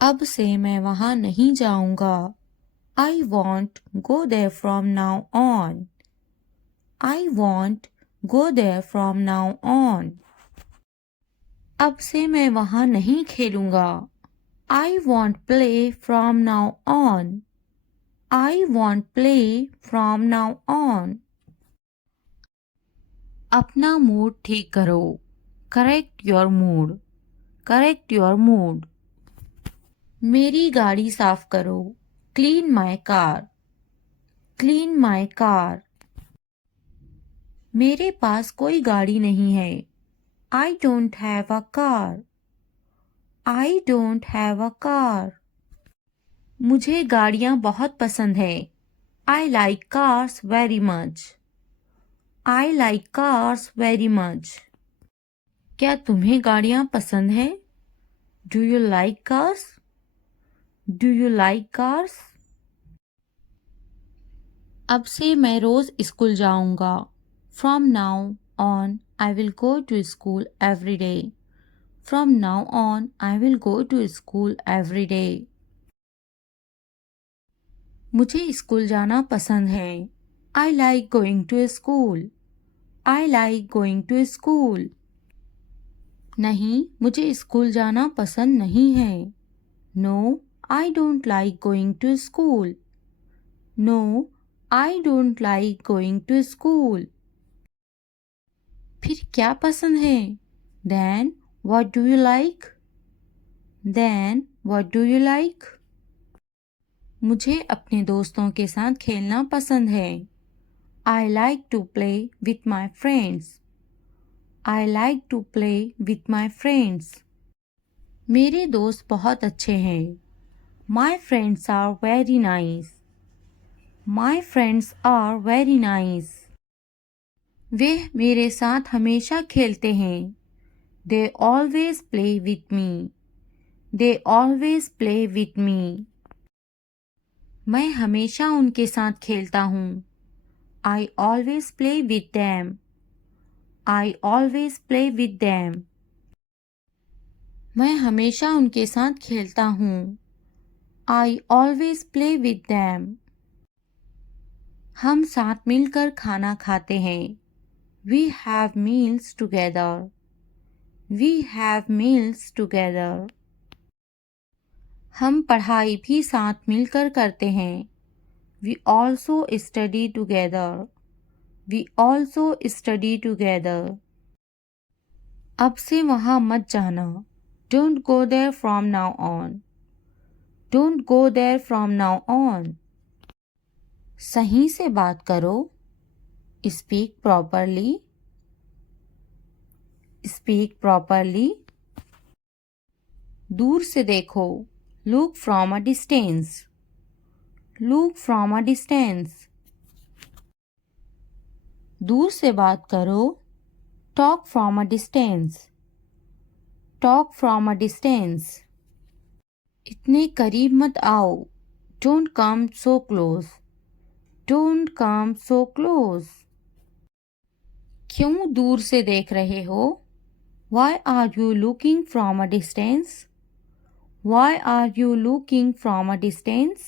अब से मैं वहाँ नहीं जाऊँगा। I won't go there from now on. I won't go there from now on. अब से मैं वहाँ नहीं खेलूँगा। I won't play from now on. I won't play from now on. अपना मूड ठीक करो। Correct your mood. Correct your mood. मेरी गाड़ी साफ करो। Clean my car. Clean my car. मेरे पास कोई गाड़ी नहीं है। I don't have a car. I don't have a car. मुझे गाड़ियाँ बहुत पसंद है। I like cars very much. I like cars very much. क्या तुम्हें गाड़ियाँ पसंद है? Do you like cars? Do you like cars? अब से मैं रोज स्कूल जाऊंगा। From now on, I will go to school every day. From now on, I will go to school every day. मुझे स्कूल जाना पसंद है। I like going to school. I like going to school. नहीं, मुझे school जाना पसंद नहीं है। No, I don't like going to school. No, I don't like going to school. फिर क्या पसंद है? Then what do you like? Then what do you like? मुझे अपने दोस्तों के साथ खेलना पसंद है। I like to play with my friends. I like to play with my friends. मेरे दोस्त बहुत अच्छे हैं। My friends are very nice. My friends are very nice. वे मेरे साथ हमेशा खेलते हैं। They always play with me. They always play with me. मैं हमेशा उनके साथ खेलता हूँ। I always play with them. I always play with them. मैं हमेशा उनके साथ खेलता हूँ। I always play with them. हम साथ मिलकर खाना खाते हैं। We have meals together. We have meals together. हम पढ़ाई भी साथ मिलकर करते हैं। We also study together. We also study together. अब से वहाँ मत जाना। Don't go there from now on. Don't go there from now on. सही से बात करो। Speak properly. Speak properly. दूर से देखो। Look from a distance. Look from a distance. दूर से बात करो। Talk from a distance. Talk from a distance. इतने करीब मत आओ। Don't come so close. Don't come so close. क्यों दूर से देख रहे हो? Why are you looking from a distance? Why are you looking from a distance?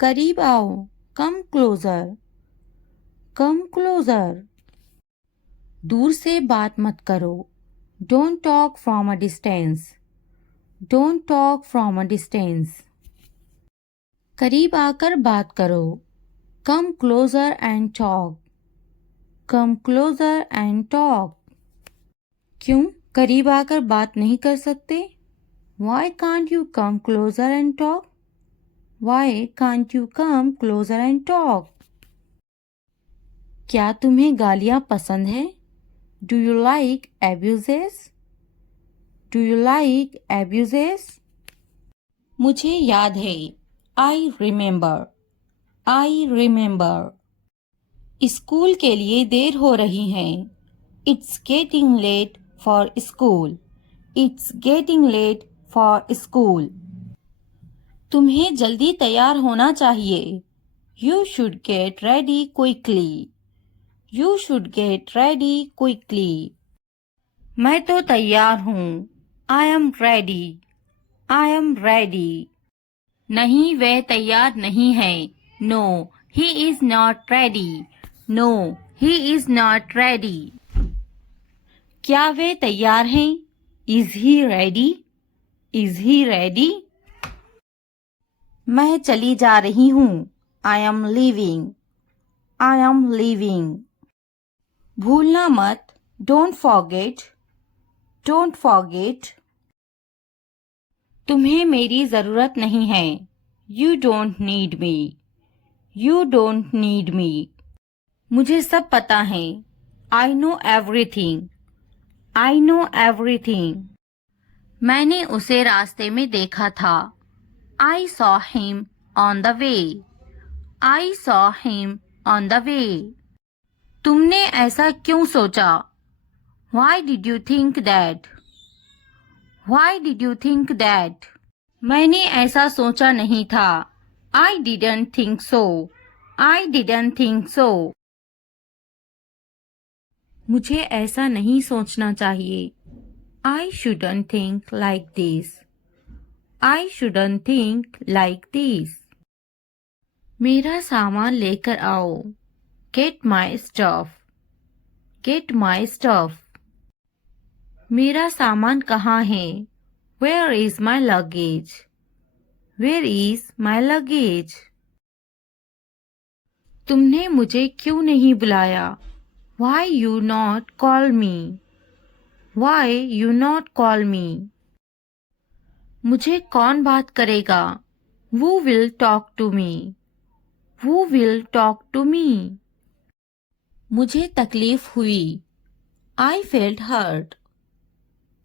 करीब आओ। Come closer. Come closer. दूर से बात मत करो। Don't talk from a distance. Don't talk from a distance. करीब आकर बात करो। Come closer and talk. Come closer and talk. क्यों करीब आकर बात नहीं कर सकते? Why can't you come closer and talk? Why can't you come closer and talk? क्या तुम्हें गालियाँ पसंद है? Do you like abuses? Do you like abuses? मुझे याद है। I remember. I remember. School के लिए देर हो रही है। It's getting late for school. It's getting late for school. तुम्हें जल्दी तैयार होना चाहिए। You should get ready quickly. You should get ready quickly. मैं तो तैयार हूँ। I am ready. I am ready. नहीं वह तैयार नहीं है. No, he is not ready. No, he is not ready. क्या वे तैयार हैं? Is he ready? Is he ready? मैं चली जा रही हूँ. I am leaving. I am leaving. भूलना मत. Don't forget. Don't forget. तुम्हें मेरी ज़रूरत नहीं है. You don't need me. You don't need me. मुझे सब पता है. I know everything. I know everything. मैंने उसे रास्ते में देखा था. I saw him on the way. I saw him on the way. तुमने ऐसा क्यों सोचा? Why did you think that? Why did you think that? मैंने ऐसा सोचा नहीं था. I didn't think so. I didn't think so. मुझे ऐसा नहीं सोचना चाहिए. I shouldn't think like this. I shouldn't think like this. मेरा सामान लेकर आओ. Get my stuff. Get my stuff. मेरा सामान कहाँ है? Where is my luggage? Where is my luggage? तुमने मुझे क्यों नहीं बुलाया? Why you not call me? Why you not call me? मुझे कौन बात करेगा? Who will talk to me? Who will talk to me? मुझे तकलीफ हुई. I felt hurt.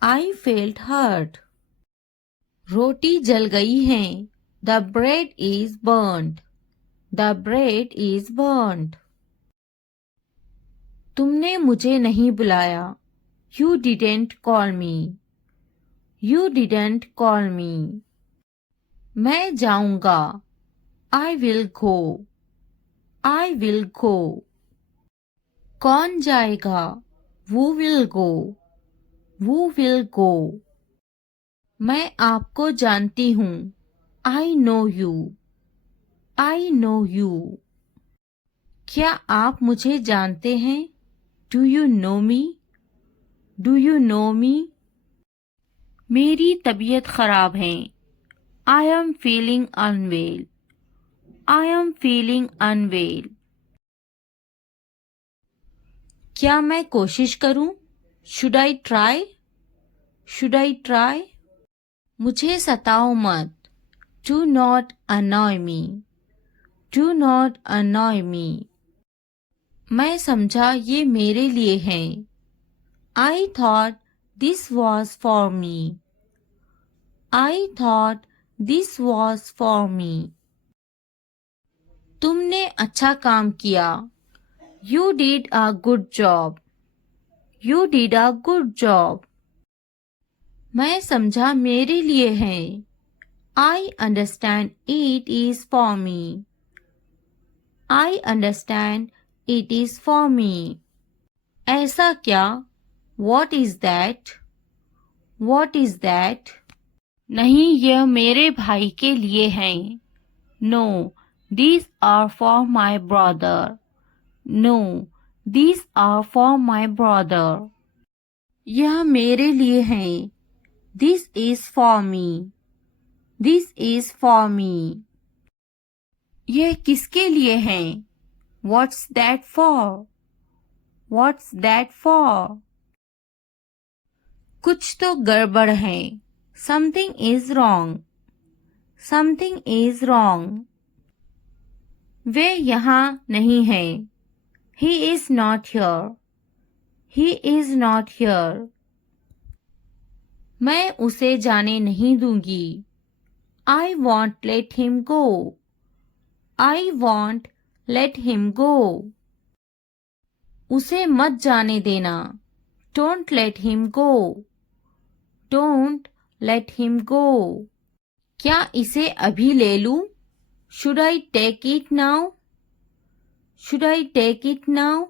I felt hurt. रोटी जल गई है. The bread is burnt. The bread is burnt. तुमने मुझे नहीं बुलाया. You didn't call me. You didn't call me. मैं जाऊंगा. I will go. I will go. कौन जाएगा? Who will go? Who will go? मैं आपको जानती हूँ. I know you. I know you. क्या आप मुझे जानते हैं? Do you know me? Do you know me? मेरी तबीयत खराब है. I am feeling unwell. I am feeling unwell. क्या मैं कोशिश करूं? Should I try? Should I try? मुझे सताओ मत. Do not annoy me. Do not annoy me. मैं समझा ये मेरे लिए है. I thought this was for me. I thought this was for me. तुमने अच्छा काम किया. You did a good job. You did a good job. मैं समझा मेरे लिए है. I understand it is for me. I understand it is for me. ऐसा क्या? What is that? What is that? नहीं यह मेरे भाई के लिए हैं. No, these are for my brother. No, these are for my brother. यह मेरे लिए हैं. This is for me. This is for me. यह किसके लिए हैं? What's that for? What's that for? कुछ तो गड़बड़ है. Something is wrong. Something is wrong. वे यहाँ नहीं हैं. He is not here. He is not here. मैं उसे जाने नहीं दूंगी. I won't let him go. I won't let him go. उसे मत जाने देना. Don't let him go. Don't let him go. क्या इसे अभी ले लूं? Should I take it now? Should I take it now?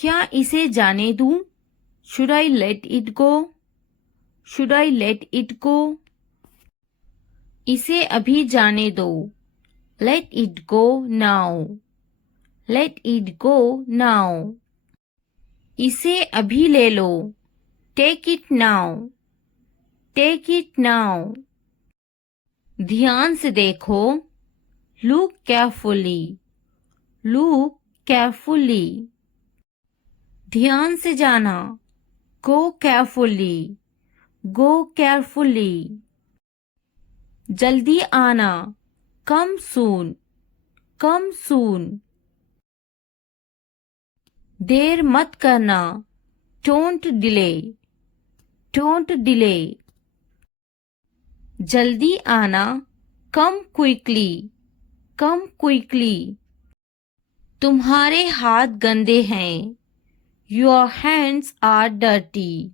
क्या इसे जाने दूं? Should I let it go? Should I let it go? इसे अभी जाने दो. Let it go now. Let it go now. इसे अभी ले लो. Take it now. Take it now. ध्यान से देखो. Look carefully. Look carefully. ध्यान से जाना. Go carefully. Go carefully. जल्दी आना. Come soon. Come soon. देर मत करना. Don't delay. Don't delay. जल्दी आना. Come quickly. Come quickly. तुम्हारे हाथ गंदे हैं. Your hands are dirty.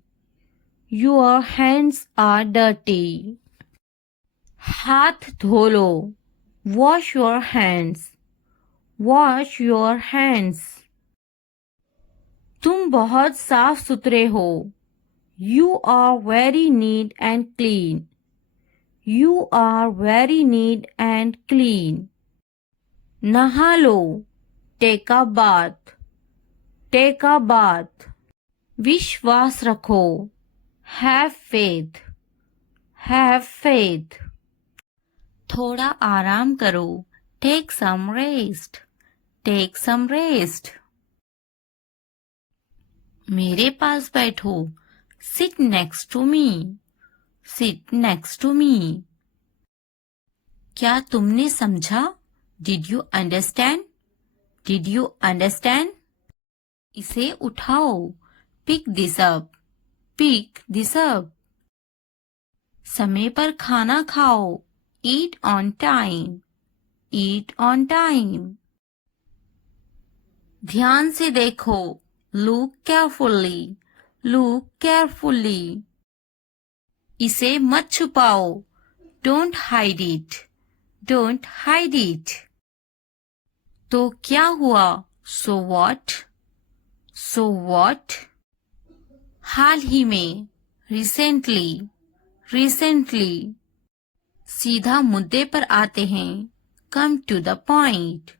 Your hands are dirty. हाथ धो लो. Wash your hands. Wash your hands. तुम बहुत साफ सुथरे हो. You are very neat and clean. You are very neat and clean. नहा लो. Take a bath. Take a bath. विश्वास रखो. Have faith. Have faith. थोड़ा आराम करो. Take some rest. Take some rest. मेरे पास बैठो. Sit next to me. Sit next to me. क्या तुमने समझा? Did you understand? Did you understand? इसे उठाओ. Pick this up. Pick this up. समय पर खाना खाओ. Eat on time. Eat on time. ध्यान से देखो. Look carefully. Look carefully. इसे मत छुपाओ. Don't hide it. Don't hide it. तो क्या हुआ? So what? So what? हाल ही में. Recently. Recently. सीधा मुद्दे पर आते हैं. Come to the point.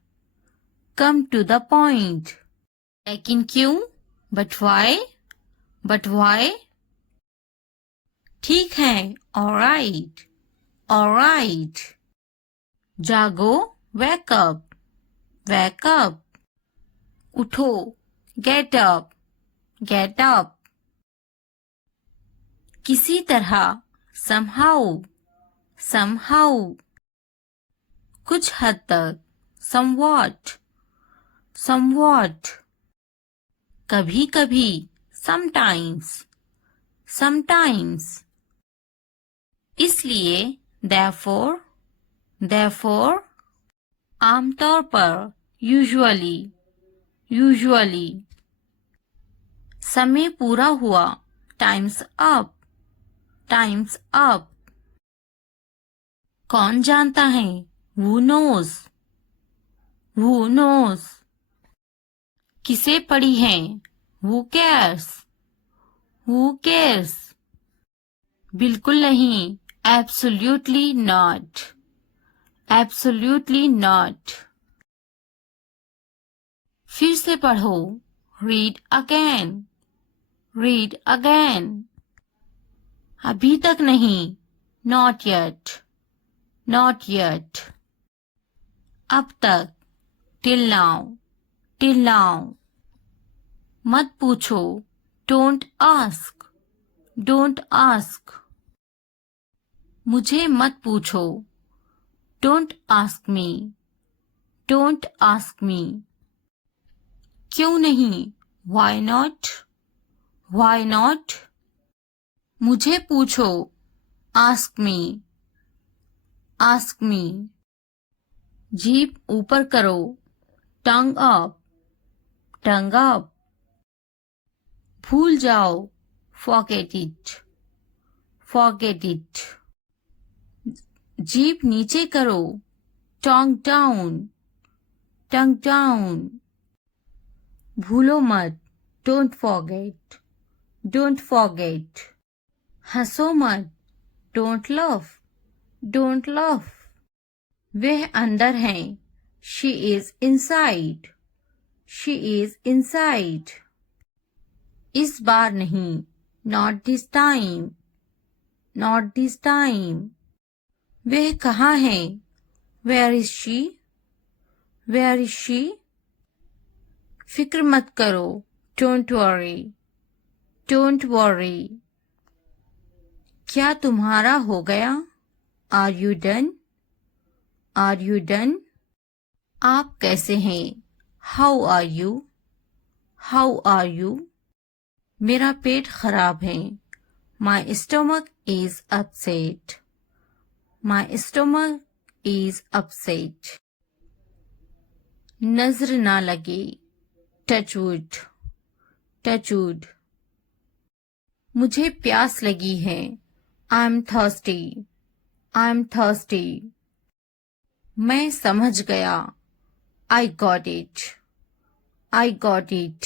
Come to the point. लेकिन क्यों? But why? But why? ठीक है. All right. All right. जागो. Wake up. Wake up. उठो. Get up. Get up. किसी तरह. Somehow. Somehow. कुछ हद तक. Somewhat. Somewhat. कभी कभी. Sometimes. Sometimes. इसलिए. Therefore. Therefore. आमतौर पर. Usually. Usually. समय पूरा हुआ. Time's up. Time's up. कौन जानता है? Who knows? Who knows? किसे पड़ी है? Who cares? Who cares? बिल्कुल नहीं. Absolutely not. Absolutely not. फिर से पढ़ो. Read again. Read again. अभी तक नहीं. Not yet. Not yet. अब तक. Till now. Till now. मत पूछो. Don't ask. Don't ask. मुझे मत पूछो. Don't ask me. Don't ask me. क्यों नहीं? Why not? Why not? मुझे पूछो. Ask me. Ask me. जीभ ऊपर करो. Tongue up. Tongue up. भूल जाओ. Forget it. Forget it. जीभ नीचे करो. Tongue down. Tongue down. भूलो मत. Don't forget. Don't forget. हंसो मत, डोंट लव, डोंट लव। वह अंदर है, she is inside, she is inside. इस बार नहीं, not this time, not this time. वह कहाँ है, where is she, where is she. फिक्र मत करो, डोंट वरी, डोंट वरी। क्या तुम्हारा हो गया, are you done, are you done. आप कैसे हैं, how are you, how are you. मेरा पेट खराब है, my stomach is upset, my stomach is upset. नजर ना लगे, टचवुड, टचवुड। मुझे प्यास लगी है, I am thirsty, I am thirsty. मैं समझ गया, I got it, I got it.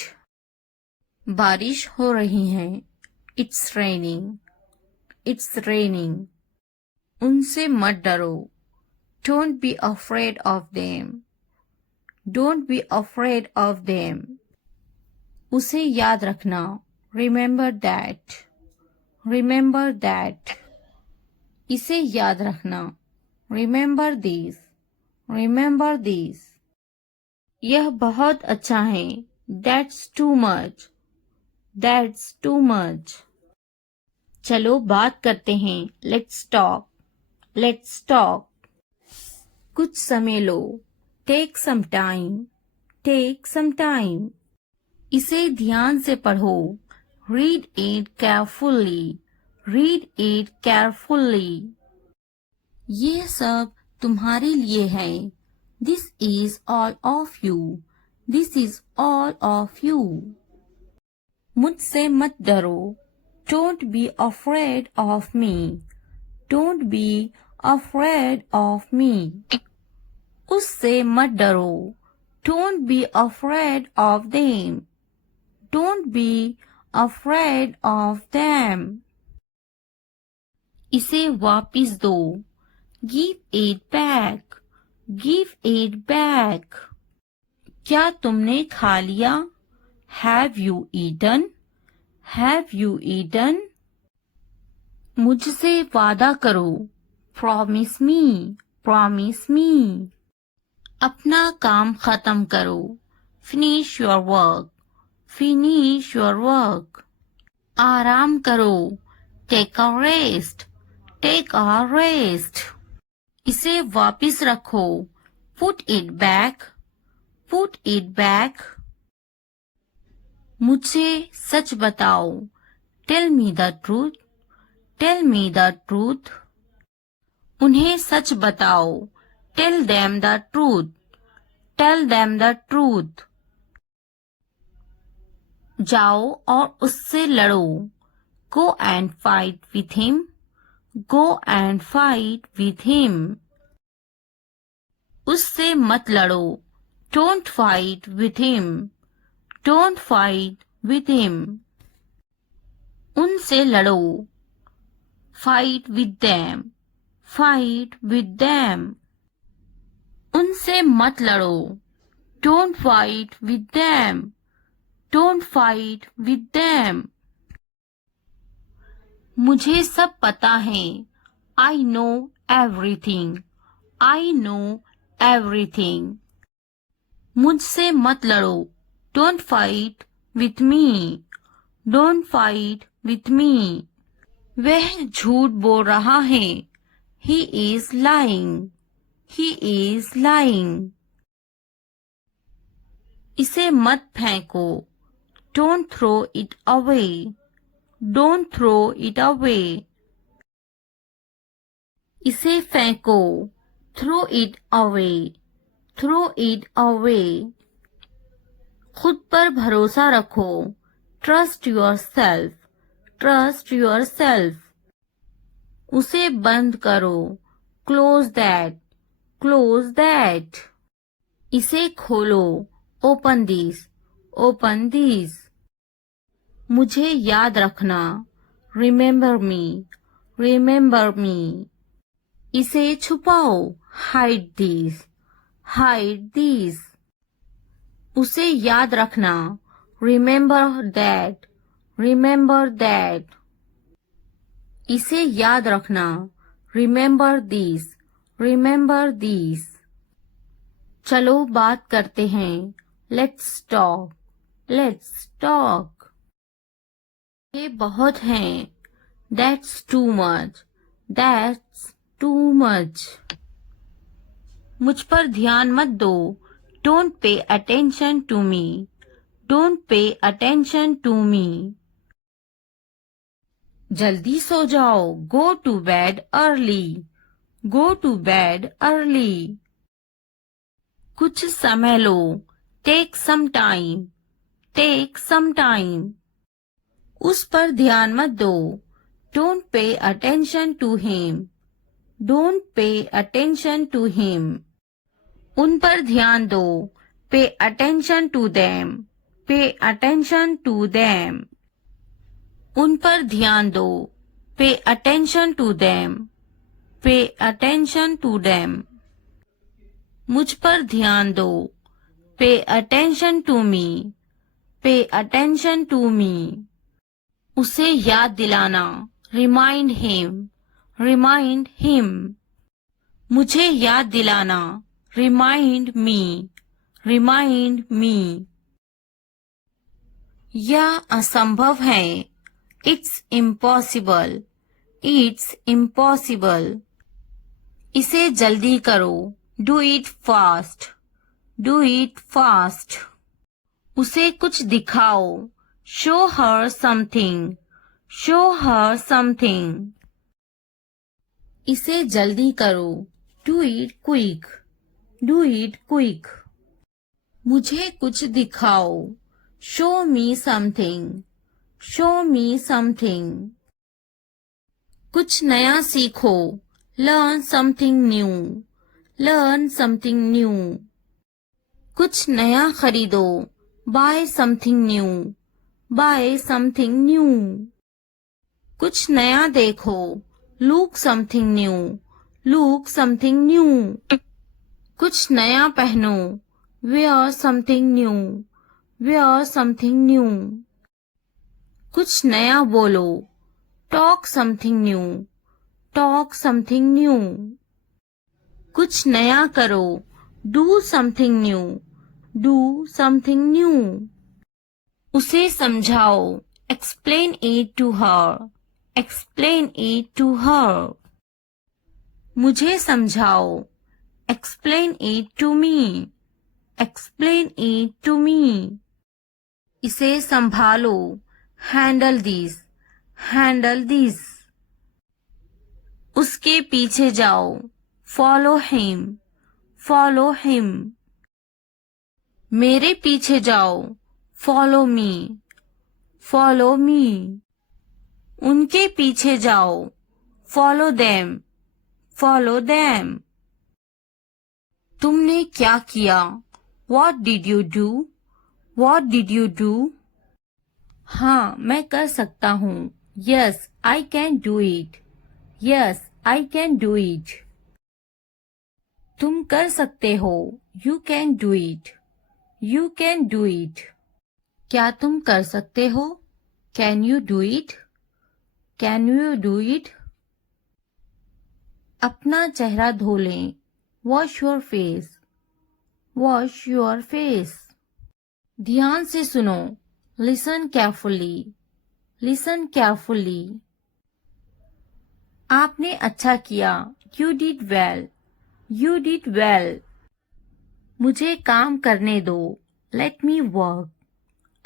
बारिश हो रही है, इट्स रेनिंग, इट्स रेनिंग। उनसे मत डरो, don't be afraid of them, don't be afraid of them. उसे याद रखना, रिमेंबर दैट, रिमेंबर दैट। इसे याद रखना, रिमेंबर दिस, रिमेंबर दिस। यह बहुत अच्छा है, that's too much, that's too much. चलो बात करते हैं, लेट्स टॉक, लेट्स टॉक। कुछ समय लो, take some time, take some time. इसे ध्यान से पढ़ो, read it carefully, read it carefully. ये सब तुम्हारे लिए है, this is all of you, this is all of you. मुझसे मत डरो, don't be afraid of me, don't be afraid of me. उससे मत डरो, don't be afraid of them, don't be afraid of them. इसे वापिस दो, give it back, give it back. क्या तुमने खा लिया, have you eaten, have you eaten. मुझसे वादा करो, प्रॉमिस मी, प्रॉमिस मी। अपना काम खत्म करो, finish your work, finish your work. आराम करो, take a rest, take a rest. इसे वापिस रखो, put it back, put it back. मुझे सच बताओ, tell me the truth, tell me the truth. उन्हें सच बताओ, tell them the truth, tell them the truth. जाओ और उससे लड़ो, go and fight with him, go and fight with him. उससे मत लड़ो, don't fight with him, don't fight with him. उनसे लड़ो, fight with them, fight with them. उनसे मत लड़ो, don't fight with them, don't fight with them. मुझे सब पता है, I know everything, I know everything. मुझसे मत लड़ो, don't fight with me, don't fight with me. वह झूठ बोल रहा है, he is lying, he is lying. इसे मत फेंको, don't throw it away, don't throw it away. इसे फेंको, throw it away, throw it away. खुद पर भरोसा रखो, trust yourself, trust yourself. उसे बंद करो, क्लोज दैट, क्लोज दैट। इसे खोलो, ओपन दिस, ओपन दिस। मुझे याद रखना, Remember me. Remember me. इसे छुपाओ. Hide these. Hide these. उसे याद रखना. Remember that. Remember that. इसे याद रखना. Remember these. Remember these. चलो बात करते हैं. Let's talk. Let's talk. ये बहुत हैं. That's too much. That's too much. मुझ पर ध्यान मत दो. Don't pay attention to me. Don't pay attention to me. जल्दी सो जाओ. Go to bed early. Go to bed early. कुछ समय लो. Take some time. Take some time. उस पर ध्यान मत दो. Don't pay attention to him. Don't pay attention to him. उन पर ध्यान दो. Pay attention to them. Pay attention to them. उन पर ध्यान दो. Pay attention to them. Pay attention to them. मुझ पर ध्यान दो. Pay attention to me. Pay attention to me. उसे याद दिलाना. Remind him. Remind him. मुझे याद दिलाना. Remind me. Remind me. यह असंभव है. It's impossible. It's impossible. इसे जल्दी करो. Do it fast. Do it fast. उसे कुछ दिखाओ. Show her something. Show her something. इसे जल्दी करो. Do it quick. Do it quick. मुझे कुछ दिखाओ. Show me something. Show me something. कुछ नया सीखो. Learn something new. Learn something new. कुछ नया खरीदो. Buy something new. Buy something new. कुछ नया देखो. Look something new. Look something new. कुछ नया पहनो. Wear something new. Wear something new. कुछ नया बोलो. Talk something new. Talk something new. कुछ नया करो. Do something new. Do something new. उसे समझाओ. Explain it to her. Explain it to her. मुझे समझाओ. Explain it to me. Explain it to me. इसे संभालो. Handle this. Handle this. उसके पीछे जाओ. Follow him. Follow him. मेरे पीछे जाओ. Follow me. Follow me. उनके पीछे जाओ. Follow them. Follow them. तुमने क्या किया? What did you do? What did you do? हाँ, मैं कर सकता हूँ. Yes, I can do it. Yes, I can do it. तुम कर सकते हो. You can do it. You can do it. क्या तुम कर सकते हो? Can you do it? Can you do it? अपना चेहरा धो लें. Wash your face. Wash your face. ध्यान से सुनो. Listen carefully. Listen carefully. आपने अच्छा किया. You did well. You did well. मुझे काम करने दो. Let me work.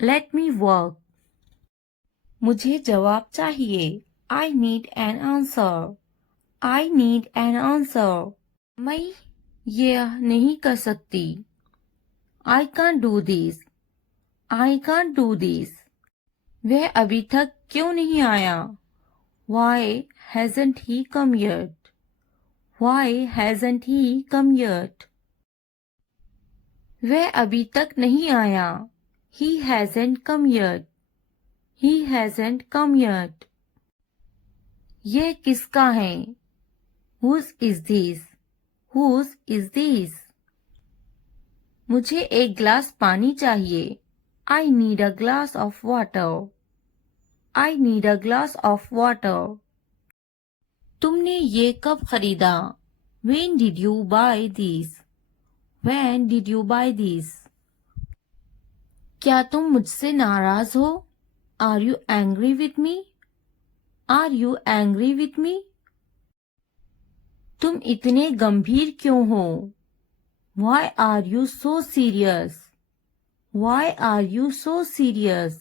Let me work. मुझे जवाब चाहिए. I need an answer. I need an answer. मैं यह नहीं कर सकती. I can't do this. I can't do this. वह अभी तक क्यों नहीं आया? Why hasn't he come yet? Why hasn't he come yet? वह अभी तक नहीं आया. He hasn't come yet. He hasn't come yet. ये किसका है? Whose is this? Whose is this? मुझे एक ग्लास पानी चाहिए. I need a glass of water. I need a glass of water. तुमने ये कब खरीदा? When did you buy this? When did you buy this? क्या तुम मुझसे नाराज हो? Are you angry with me? Are you angry with me? तुम इतने गंभीर क्यों हो? Why are you so serious? Why are you so serious?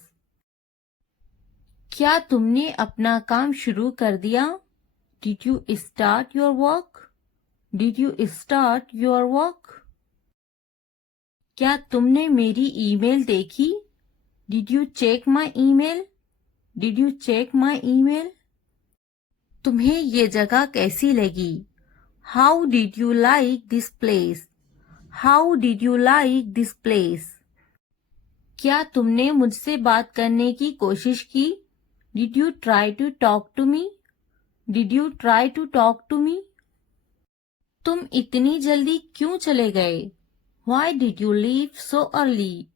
क्या तुमने अपना काम शुरू कर दिया? Did you start your work? Did you start your work? क्या तुमने मेरी ईमेल देखी? Did you check my email? Did you check my email? तुम्हें ये जगह कैसी लगी? How did you like this place? How did you like this place? क्या तुमने मुझसे बात करने की कोशिश की? Did you try to talk to me? Did you try to talk to me? तुम इतनी जल्दी क्यों चले गए? Why did you leave so early?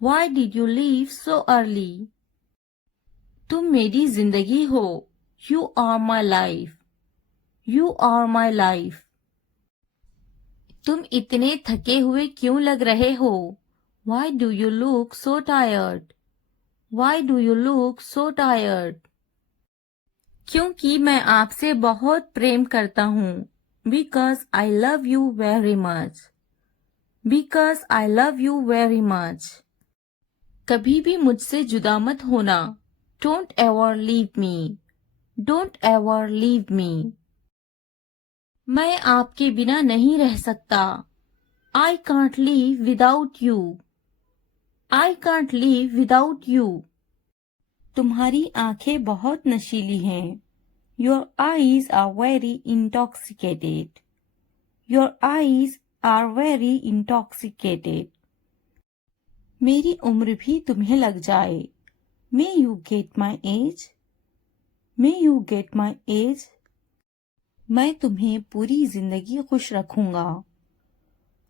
Why did you leave so early? तुम मेरी जिंदगी हो. You are my life. You are my life. तुम इतने थके हुए क्यों लग रहे हो? Why do you look so tired? Why do you look so tired? क्योंकि मैं आपसे बहुत प्रेम करता हूँ. Because I love you very much. Because I love you very much. कभी भी मुझसे जुदा मत होना. Don't ever leave me. Don't ever leave me. मैं आपके बिना नहीं रह सकता. I can't live without you. I can't live without you. तुम्हारी आंखें बहुत नशीली हैं. Your eyes are very intoxicated. Your eyes are very intoxicated. मेरी उम्र भी तुम्हें लग जाए. May you get my age? May you get my age? मैं तुम्हें पूरी जिंदगी खुश रखूंगा.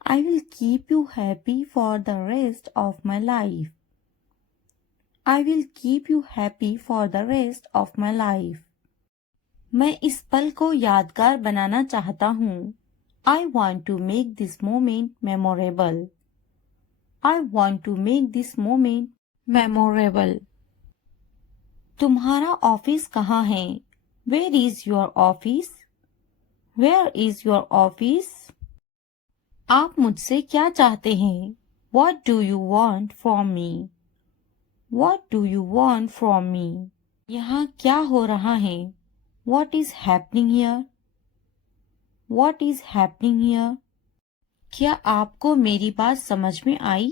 I will keep you happy for the rest of my life. I will keep you happy for the rest of my life. मैं इस पल को यादगार बनाना चाहता हूँ. I want to make this moment memorable. I want to make this moment memorable. तुम्हारा office कहाँ है? Where is your office? Where is your office? आप मुझसे क्या चाहते हैं? What do you want from me? What do you want from me? यहाँ क्या हो रहा है? What is happening here? What is happening here? क्या आपको मेरी बात समझ में आई?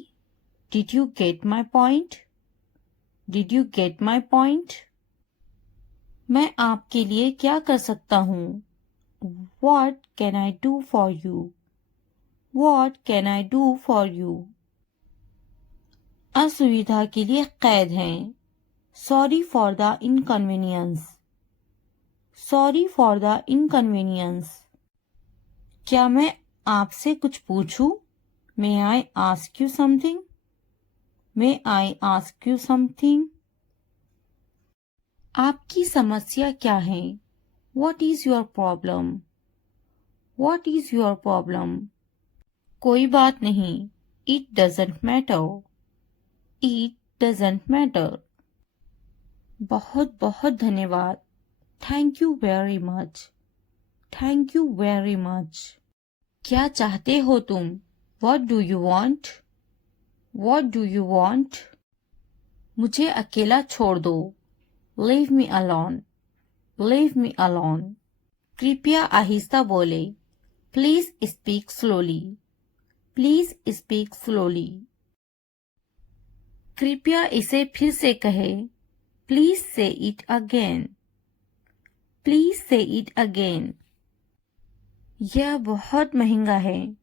Did you get my point? Did you get my point? मैं आपके लिए क्या कर सकता हूँ? What can I do for you? What can I do for you? असुविधा के लिए कैद हैं. Sorry for the inconvenience. Sorry for the inconvenience. क्या मैं आपसे कुछ पूछूं? May I ask you something? May I ask you something? आपकी समस्या क्या है? What is your problem? What is your problem? कोई बात नहीं. It doesn't matter. It doesn't matter. बहुत बहुत धन्यवाद. Thank you very much. Thank you very much. क्या चाहते हो तुम? What do you want? What do you want? मुझे अकेला छोड़ दो. Leave me alone. Leave me alone. कृपया आहिस्ता बोले. Please speak slowly. Please speak slowly. कृपया इसे फिर से कहे. Please say it again. Please say it again. यह बहुत महंगा है.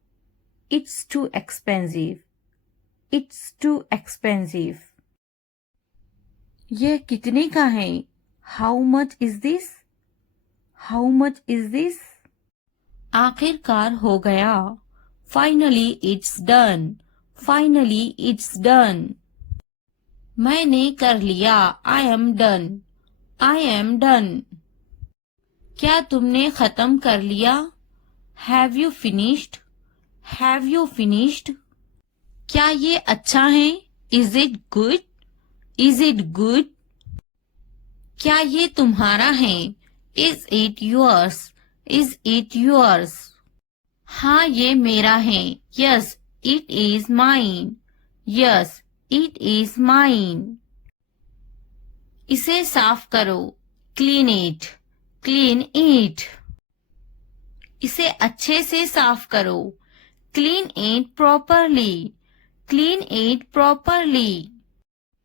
It's too expensive. It's too expensive. यह कितने का है? How much is this? How much is this? आखिरकार हो गया. Finally it's done. Finally it's done. मैंने कर लिया. I am done. I am done. क्या तुमने खत्म कर लिया? Have you finished? Have you finished? क्या ये अच्छा है? Is it good? Is it good? क्या ये तुम्हारा है? Is it yours? Is it yours? हाँ ये मेरा है. Yes, it is mine. Yes, it is mine. इसे साफ करो. Clean it. Clean it. इसे अच्छे से साफ करो. Clean it properly. Clean it properly.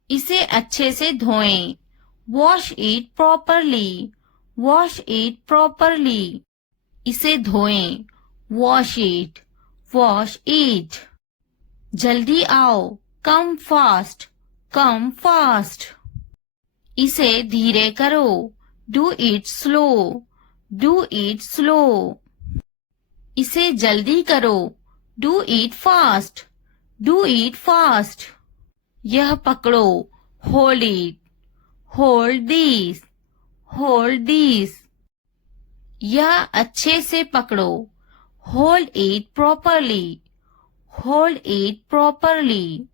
इसे अच्छे से धोएं. Wash it properly. Wash it properly. इसे धोएं. Wash it. Wash it. जल्दी आओ. Come fast. Come fast. इसे धीरे करो. Do it slow. Do it slow. इसे जल्दी करो. Do it fast. Do it fast. यह पकड़ो. Hold it. Hold this. Hold this. यह अच्छे से पकड़ो. Hold it properly. Hold it properly.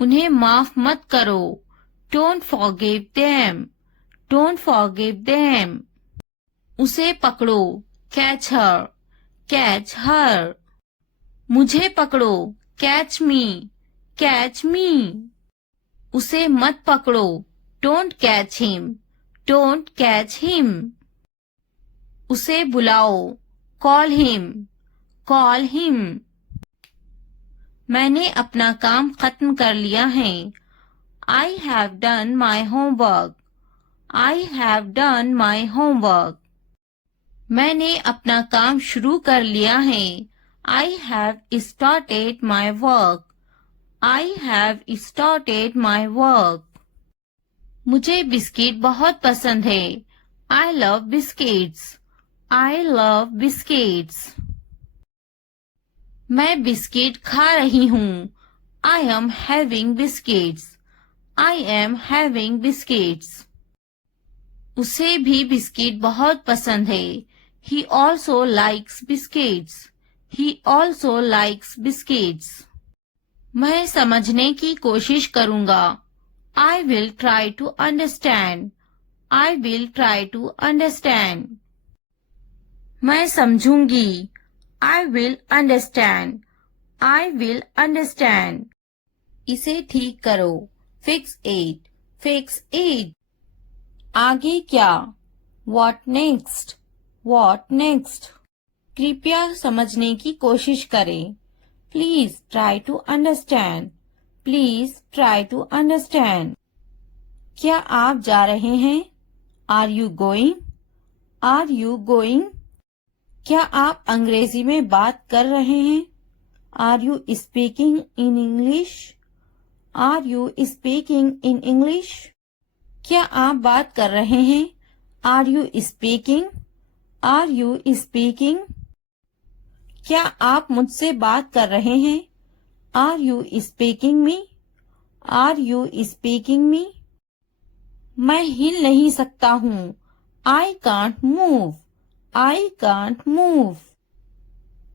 उन्हें माफ मत करो. Don't forgive them. Don't forgive them. उसे पकड़ो. Catch her. Catch her. मुझे पकड़ो. Catch me. Catch me. उसे मत पकड़ो. Don't catch him. Don't catch him. उसे बुलाओ. Call him. Call him. मैंने अपना काम खत्म कर लिया है. I have done my homework. I have done my homework. मैंने अपना काम शुरू कर लिया है. I have started my work. I have started my work. मुझे बिस्किट बहुत पसंद है. I love biscuits. I love biscuits. मैं बिस्किट खा रही हूँ. I am having biscuits. I am having biscuits. उसे भी बिस्किट बहुत पसंद है. He also likes biscuits. He also likes biscuits. मैं समझने की कोशिश करूँगा. I will try to understand. I will try to understand. मैं समझूंगी. I will understand. I will understand. इसे ठीक करो. Fix it. Fix it. आगे क्या? What next? What next? कृपया समझने की कोशिश करें. Please try to understand. Please try to understand. क्या आप जा रहे हैं? Are you going? Are you going? क्या आप अंग्रेजी में बात कर रहे हैं? Are you speaking in English? Are you speaking in English? क्या आप बात कर रहे हैं? Are you speaking? Are you speaking? क्या आप मुझसे बात कर रहे हैं? Are you speaking me? Are you speaking me? मैं हिल नहीं सकता हूँ. I can't move. I can't move.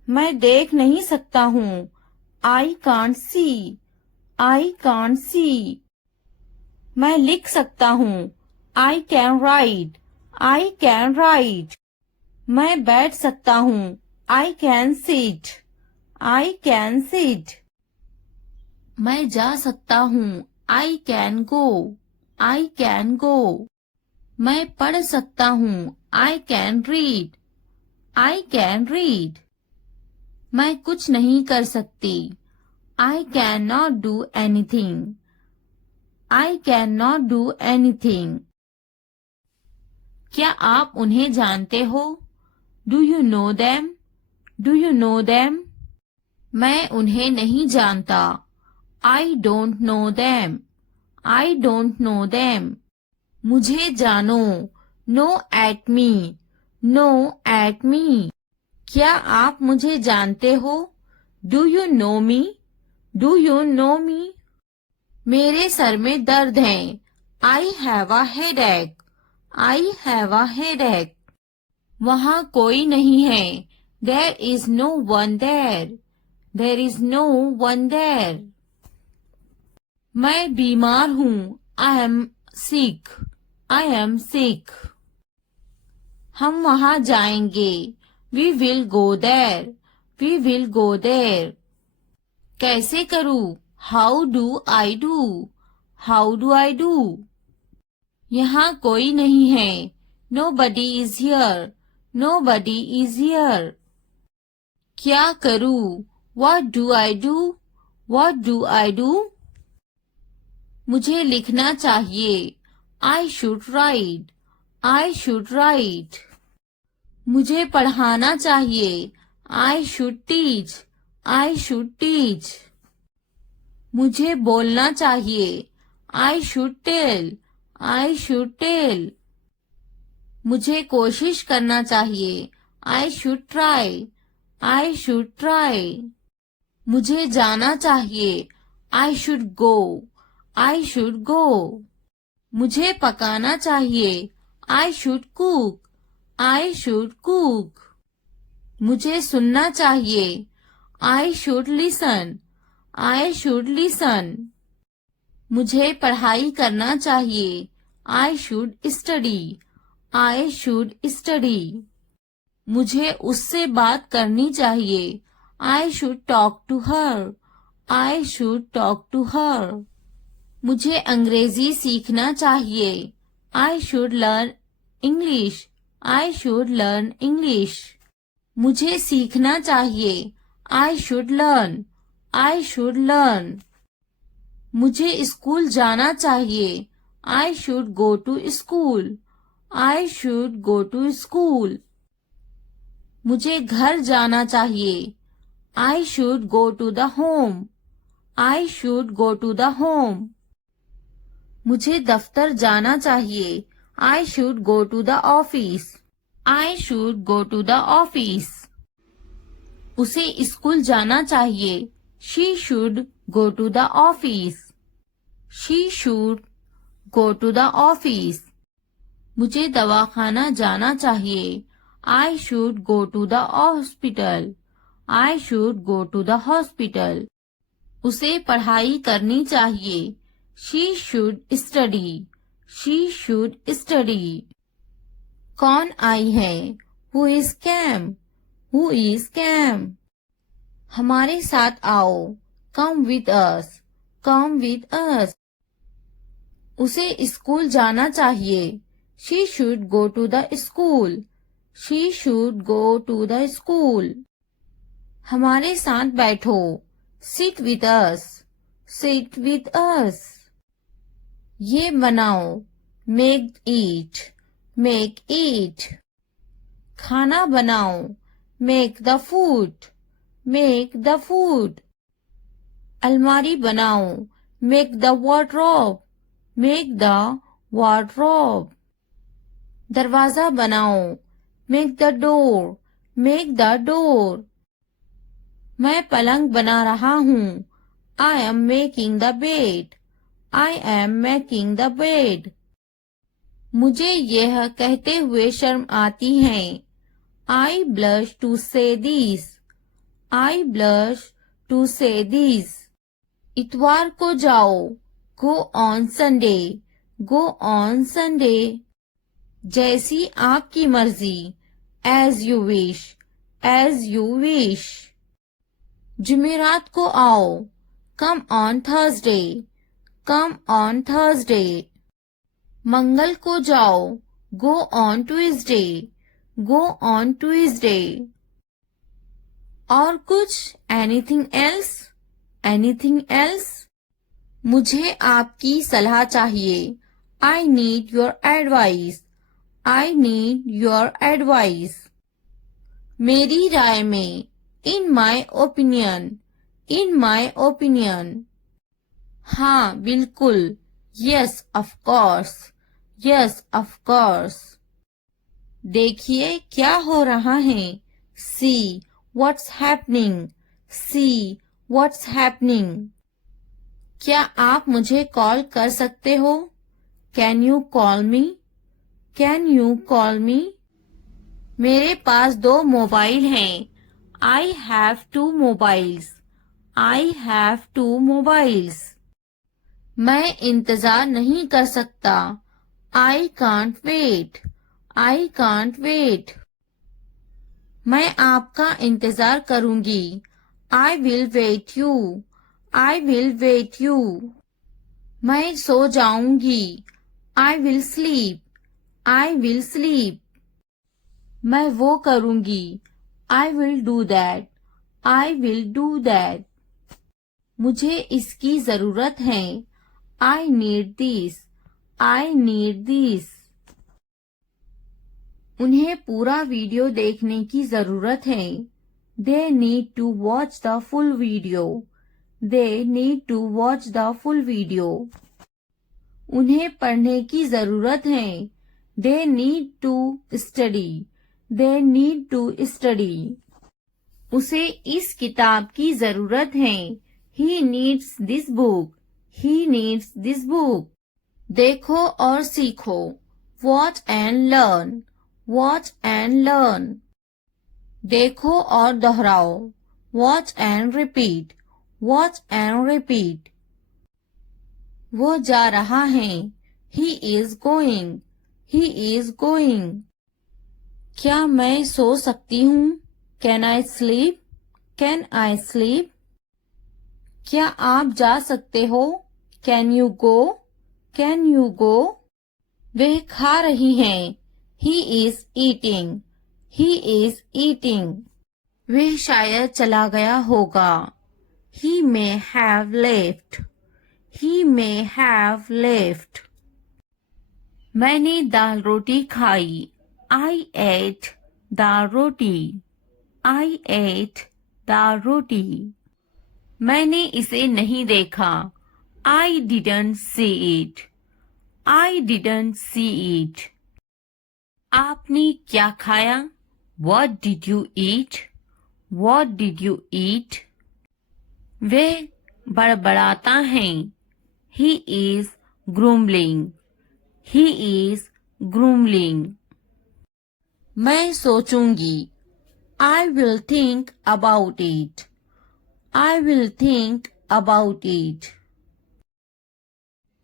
मैं देख नहीं सकता हूँ. I can't see. I can't see. मैं लिख सकता हूँ. I can write. I can write. मैं बैठ सकता हूँ. I can sit. I can sit. मैं जा सकता हूँ. I can go. I can go. मैं पढ़ सकता हूँ. I can read. I can read. मैं कुछ नहीं कर सकती. I cannot do anything. I cannot do anything. क्या आप उन्हें जानते हो? Do you know them? Do you know them? मैं उन्हें नहीं जानता. I don't know them. I don't know them. मुझे जानो. Know at me. Know at me. क्या आप मुझे जानते हो? Do you know me? Do you know me? मेरे सर में दर्द है। I have a headache. I have a headache. वहाँ कोई नहीं है। There is no one there. There is no one there. मैं बीमार हूँ। I am sick. I am sick. हम वहाँ जाएंगे। We will go there. We will go there. कैसे करूँ? How do I do? How do I do? यहाँ कोई नहीं है। Nobody is here. Nobody is here. क्या करूँ? What do I do? What do I do? मुझे लिखना चाहिए। I should write. I should write. मुझे पढ़ाना चाहिए। I should teach. I should teach. मुझे बोलना चाहिए। I should tell. I should tell. मुझे कोशिश करना चाहिए। I should try. I should try. मुझे जाना चाहिए। I should go. I should go. मुझे पकाना चाहिए। I should cook. I should cook. मुझे सुनना चाहिए। I should listen. I should listen. मुझे पढ़ाई करना चाहिए। I should study. I should study. मुझे उससे बात करनी चाहिए। I should talk to her. I should talk to her. मुझे अंग्रेजी सीखना चाहिए। I should learn English. I should learn English. मुझे सीखना चाहिए। I should learn. I should learn. मुझे स्कूल जाना चाहिए। I should go to school. I should go to school. मुझे घर जाना चाहिए। I should go to the home. I should go to the home. मुझे दफ्तर जाना चाहिए। I should go to the office. I should go to the office. उसे school जाना चाहिए। She should go to the office. She should go to the office. मुझे दवाखाना जाना चाहिए। I should go to the hospital. I should go to the hospital. उसे पढ़ाई करनी चाहिए। She should study. She should study. कौन आई है? Who is came? Who is came? हमारे साथ आओ। Come with us. Come with us. उसे स्कूल जाना चाहिए। शी शुड गो टू द स्कूल। शी शुड गो टू द स्कूल। हमारे साथ बैठो। Sit with us. Sit with us. ये बनाओ। Make it. Make it. खाना बनाओ। Make the food. Make the food. अलमारी बनाओ। Make the wardrobe. Make the wardrobe. दरवाजा बनाओ। Make the door. Make the door. मैं पलंग बना रहा हूँ। I am making the bed. I am making the bed. मुझे यह कहते हुए शर्म आती है। I blush to say this. I blush to say this. इतवार को जाओ। Go on Sunday. Go on Sunday. जैसी आपकी मर्जी। As you wish. As you wish. जुमेरात को आओ। Come on Thursday. Come on Thursday. मंगल को जाओ। Go on Tuesday. Go on Tuesday. और कुछ? Anything else? Anything else? मुझे आपकी सलाह चाहिए। I need your advice. I need your advice. मेरी राय में। In my opinion. In my opinion. हाँ बिल्कुल। Yes of course. Yes of course. देखिए क्या हो रहा है। See what's happening. See what's happening. क्या आप मुझे कॉल कर सकते हो? Can you call me? Can you call me? मेरे पास 2 मोबाइल हैं। I have 2 mobiles. I have 2 mobiles. मैं इंतजार नहीं कर सकता। I can't wait. I can't wait. मैं आपका इंतजार करूंगी। I will wait you. I will wait you. मैं सो जाऊंगी। I will sleep. I will sleep. मैं वो करूंगी। I will do that. I will do that. मुझे इसकी जरूरत है। I need this. I need this. उन्हें पूरा वीडियो देखने की जरूरत है। They need to watch the full video. They need to watch the full video. उन्हें पढ़ने की जरूरत है। They need to study. They need to study. उसे इस किताब की जरूरत है। He needs this book. He needs this book. देखो और सीखो। Watch and learn. Watch and learn. देखो और दोहराओ। Watch and repeat. Watch and repeat. वो जा रहा है। He is going. He is going. क्या मैं सो सकती हूँ? Can I sleep? Can I sleep? क्या आप जा सकते हो? Can you go? Can you go? वह खा रही हैं। He is eating. He is eating. वह शायद चला गया होगा। He may have left. He may have left. मैंने दाल रोटी खाई। I ate dal roti. I ate दाल रोटी। मैंने इसे नहीं देखा। I didn't see it. I didn't see it. आपने क्या खाया? What did you eat? What did you eat? वह बड़बड़ाता है। He is grumbling. He is grumbling. मैं सोचूंगी। I will think about it. I will think about it.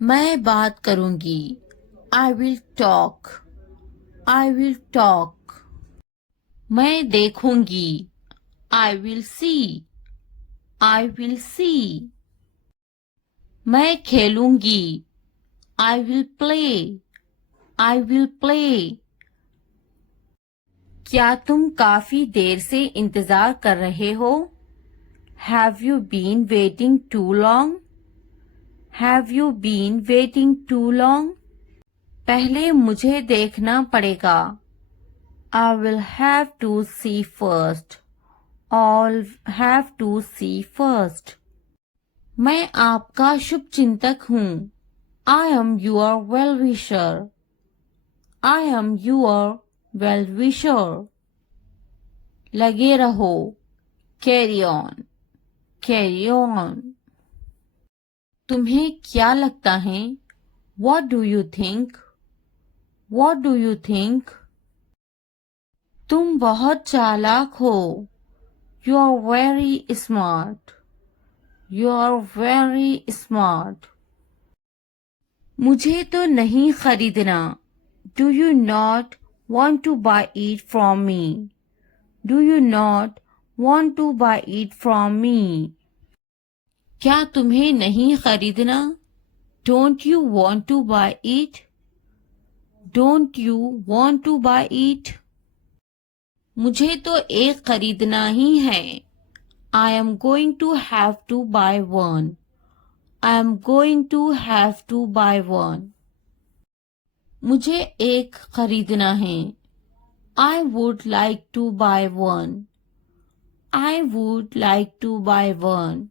मैं बात करूंगी। I will talk. I will talk. मैं देखूंगी। I will see. I will see. मैं खेलूंगी। I will play. I will play. क्या तुम काफी देर से इंतजार कर रहे हो? Have you been waiting too long? Have you been waiting too long? पहले मुझे देखना पड़ेगा। I will have to see first. I'll have to see first. मैं आपका शुभचिंतक हूँ। I am your well-wisher. I am your well-wisher. लगे रहो। Carry on. Carry on. तुम्हें क्या लगता है? What do you think? What do you think? तुम बहुत चालाक हो। You are very smart. You are very smart. मुझे तो नहीं खरीदना। Do you not want to buy it from me? Do you not want to buy it from me? क्या तुम्हें नहीं खरीदना? Don't you want to buy it? Don't you want to buy it? मुझे तो एक खरीदना ही है। I am going to have to buy one. I am going to have to buy one. मुझे एक खरीदना है। I would like to buy one. I would like to buy one.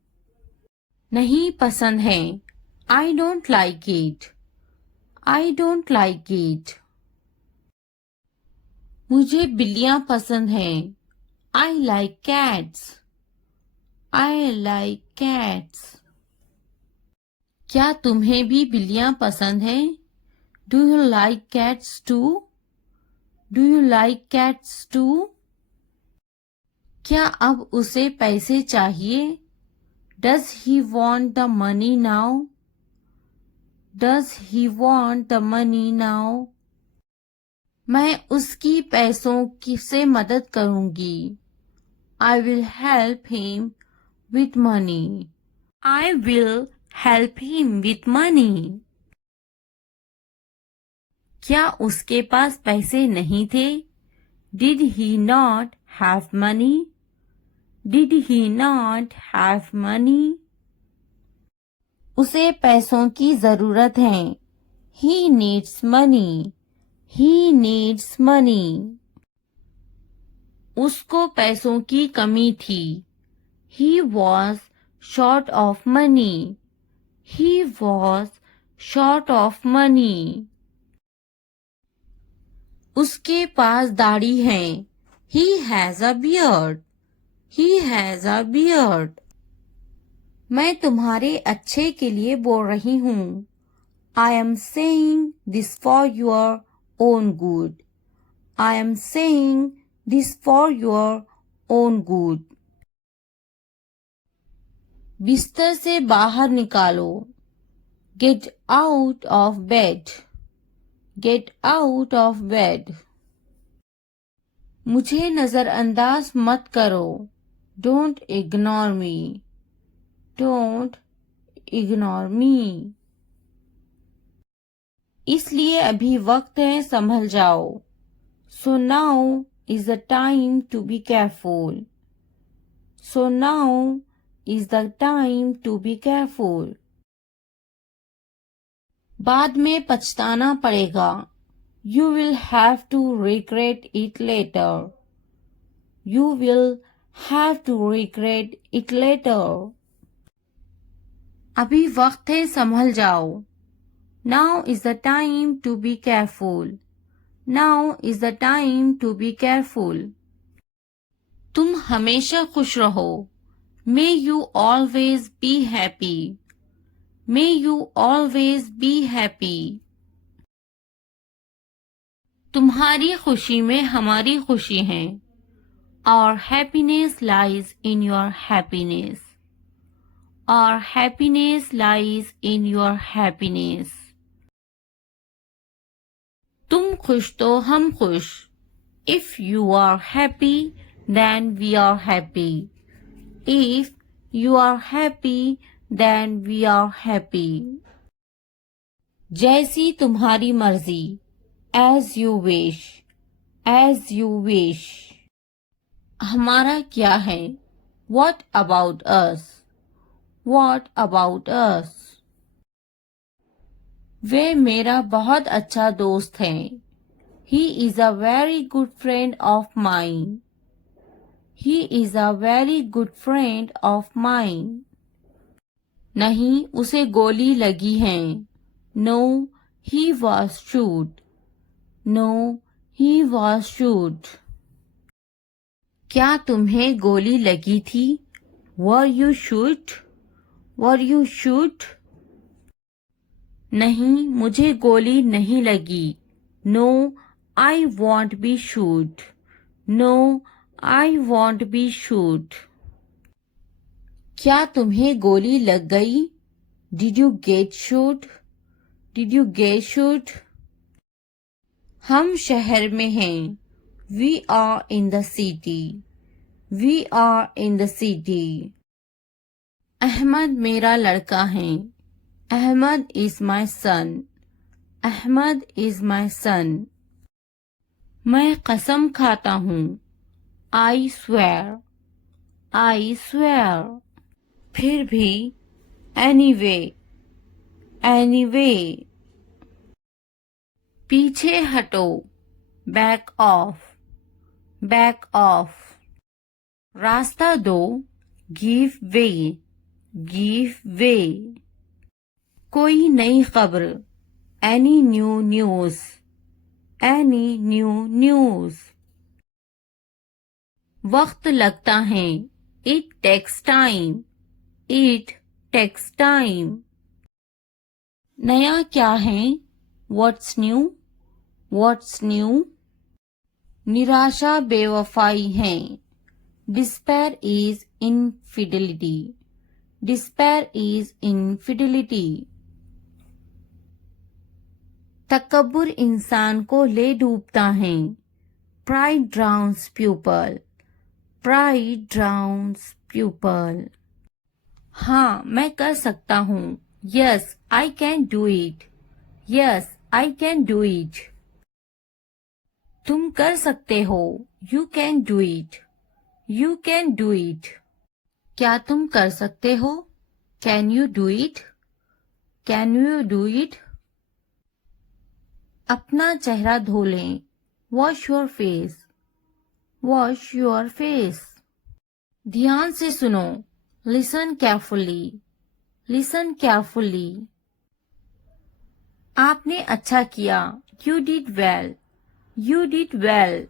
नहीं पसंद है। I don't like it. I don't like it. मुझे बिल्लियां पसंद हैं। I like cats. I like cats. क्या तुम्हें भी बिल्लियां पसंद हैं? Do you like cats too? Do you like cats too? क्या अब उसे पैसे चाहिए? Does he want the money now? Does he want the money now? मैं उसकी पैसों की से मदद करूंगी। I will help him with money. I will help him with money. क्या उसके पास पैसे नहीं थे? Did he not have money? Did he not have money? उसे पैसों की जरूरत है। He needs money. He needs money. उसको पैसों की कमी थी। He was short of money. He was short of money. उसके पास दाढ़ी है। He has a beard. He has a beard. मैं तुम्हारे अच्छे के लिए बोल रही हूँ। I am saying this for your own good. I am saying this for your own good. बिस्तर से बाहर निकालो। Get out of bed. Get out of bed. मुझे नजरअंदाज मत करो। Don't ignore me. Don't ignore me. इसलिए अभी वक्त है संभल जाओ। So now is the time to be careful. So now is the time to be careful. बाद में पछताना पड़ेगा। You will have to regret it later. You will have to regret it later. अभी वक्त है संभल जाओ। Now is the time to be careful. Now is the time to be careful. तुम हमेशा खुश रहो। May you always be happy. May you always be happy. तुम्हारी खुशी में हमारी खुशी है। Our happiness lies in your happiness. Our happiness lies in your happiness. तुम खुश तो हम खुश। If you are happy, then we are happy. If you are happy, then we are happy. जैसी तुम्हारी मर्जी। As you wish. As you wish. हमारा क्या है? What about us? What about us? वे मेरा बहुत अच्छा दोस्त है। He is a very good friend of mine. He is a very good friend of mine. नहीं, उसे गोली लगी है। No, he was shot. No, he was shot. क्या तुम्हें गोली लगी थी? Were you shot? Were you shot? नहीं, मुझे गोली नहीं लगी। No, I won't be shot. No, I won't be shot. क्या तुम्हें गोली लग गई? Did you get shot? Did you get shot? हम शहर में हैं। We are in the city. We are in the city. Ahmad मेरा लड़का है। Ahmad is my son. Ahmad is my son. मैं कसम खाता हूँ। I swear. I swear. फिर भी। Anyway. Anyway. पीछे हटो। Back off. Back off. रास्ता दो। Give way. Give way. कोई नई खबर। Any new news. Any new news. वक्त लगता है। It takes time. It takes time. नया क्या है? What's new? What's new? निराशा बेवफाई है। Despair is infidelity. Despair is infidelity. तकब्बुर इंसान को ले डूबता है। Pride drowns pupil. Pride drowns pupil. हाँ, मैं कर सकता हूँ। Yes, I can do it. Yes, I can do it. तुम कर सकते हो। You can do it. You can do it. क्या तुम कर सकते हो? Can you do it? Can you do it? अपना चेहरा धो लें। Wash your face. Wash your face. ध्यान से सुनो। Listen carefully. Listen carefully. आपने अच्छा किया। You did well. You did well.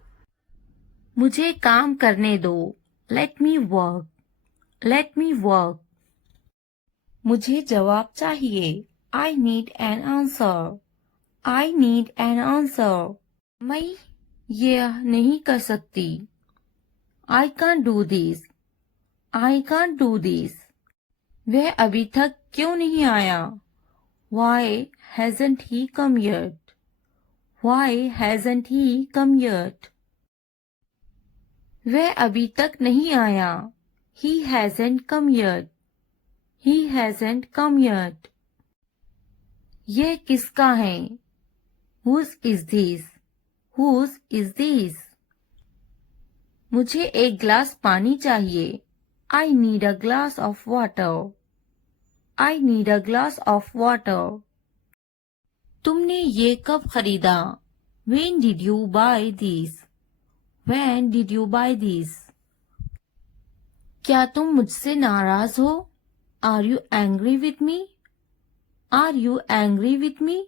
मुझे काम करने दो। Let me work. Let me work. मुझे जवाब चाहिए। I need an answer. I need an answer. मैं यह नहीं कर सकती। I can't do this. I can't do this. वह अभी तक क्यों नहीं आया? Why hasn't he come yet? Why hasn't he come yet? वह अभी तक नहीं आया। He hasn't come yet. He hasn't come yet. यह किसका है? Whose is this? Whose is this? मुझे एक ग्लास पानी चाहिए। I need a glass of water. I need a glass of water. तुमने ये कब खरीदा? When did you buy this? When did you buy this? क्या तुम मुझसे नाराज हो? Are you angry with me? Are you angry with me?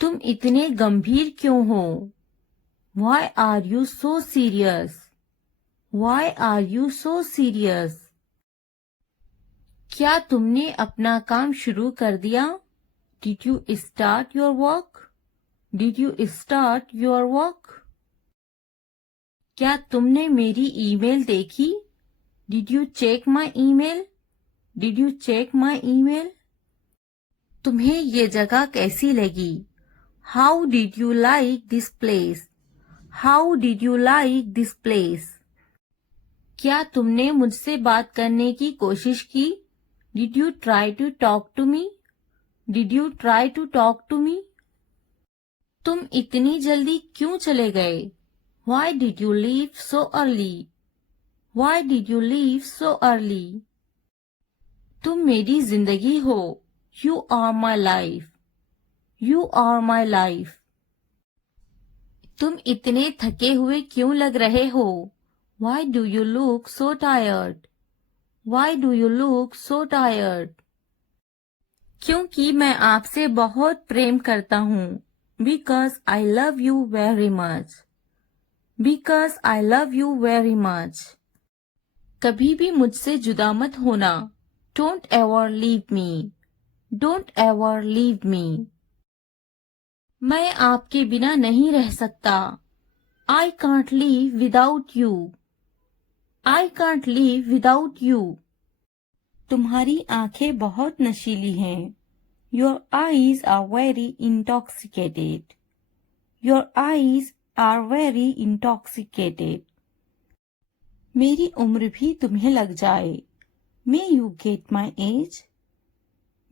तुम इतने गंभीर क्यों हो? Why are you so serious? Why are you so serious? क्या तुमने अपना काम शुरू कर दिया? Did you start your work? Did you start your work? क्या तुमने मेरी ईमेल देखी? Did you check my email? Did you check my email? तुम्हें ये जगह कैसी लगी? How did you like this place? How did you like this place? क्या तुमने मुझसे बात करने की कोशिश की? Did you try to talk to me? Did you try to talk to me? तुम इतनी जल्दी क्यों चले गए? Why did you leave so early? Why did you leave so early? तुम मेरी जिंदगी हो। You are my life. You are my life. तुम इतने थके हुए क्यों लग रहे हो? Why do you look so tired? Why do you look so tired? क्योंकि मैं आपसे बहुत प्रेम करता हूँ। Because I love you very much. Because I love you very much. कभी भी मुझसे जुदा मत होना। Don't ever leave me. Don't ever leave me. मैं आपके बिना नहीं रह सकता। I can't live without you. I can't live without you. तुम्हारी आंखें बहुत नशीली हैं। Your eyes are very intoxicated. Your eyes are very intoxicated. मेरी उम्र भी तुम्हें लग जाए। May you get my age?